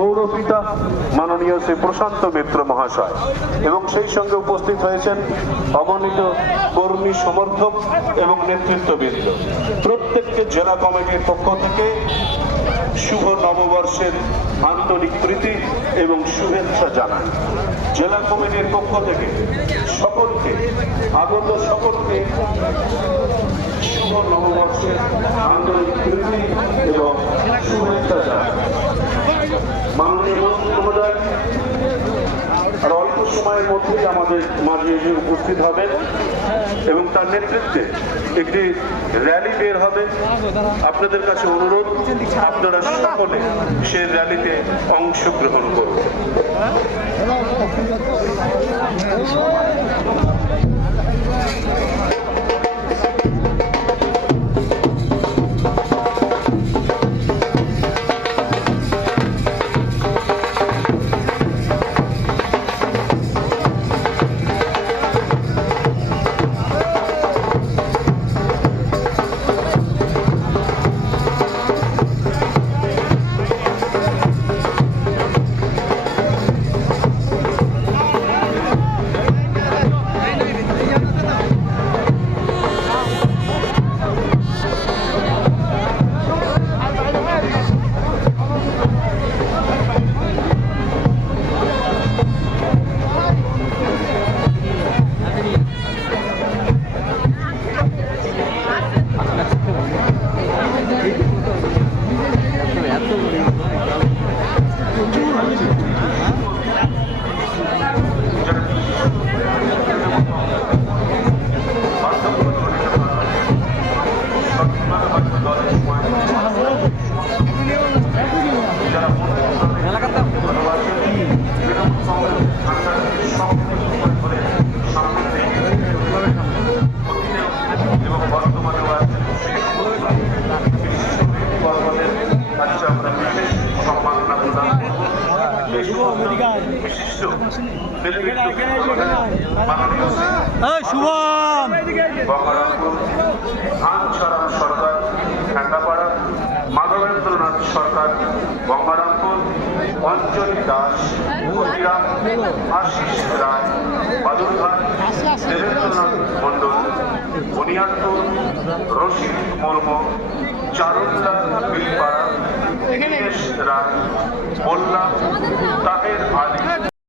পৌরপিতা মাননীয় শ্রী প্রশান্ত মিত্র মহাশয় এবং সেই সঙ্গে উপস্থিত হয়েছেন অগণিত কর্মী সমর্থক এবং নেতৃত্ববৃন্দ। প্রত্যেককে জেলা কমিটির পক্ষ থেকে শুভ নববর্ষের আন্তরিক প্রীতি এবং শুভেচ্ছা জানাই। জেলা কমিটির পক্ষ থেকে সকলকে আগত সকলকে শুভ নববর্ষের আন্তরিক প্রীতি এবং শুভেচ্ছা জানাই। মাননীয় মন্ত্রী মহোদয় আর অল্প সময়ের মধ্যেই আমাদের মাঝে এসে উপস্থিত হবেন এবং তার নেতৃত্বে একটি র্যালি বের হবে। আপনাদের কাছে অনুরোধ, আপনারা সকলে সেই র্যালিতে অংশগ্রহণ করবেন। সরকার ঠান্ডাপাড়া, মাধবেন্দ্রনাথ সরকার গঙ্গারামপুর, অঞ্জলি দাস, আশিস রায়, বাদুরঘাট, দেবেন্দ্রনাথ মন্ডল, বুনিয়াদপুর, রশিদ মুর্মু, চারুল্লা বিলপাড়া, দিনেশ রায়, মোল্লা, তাহের আলী,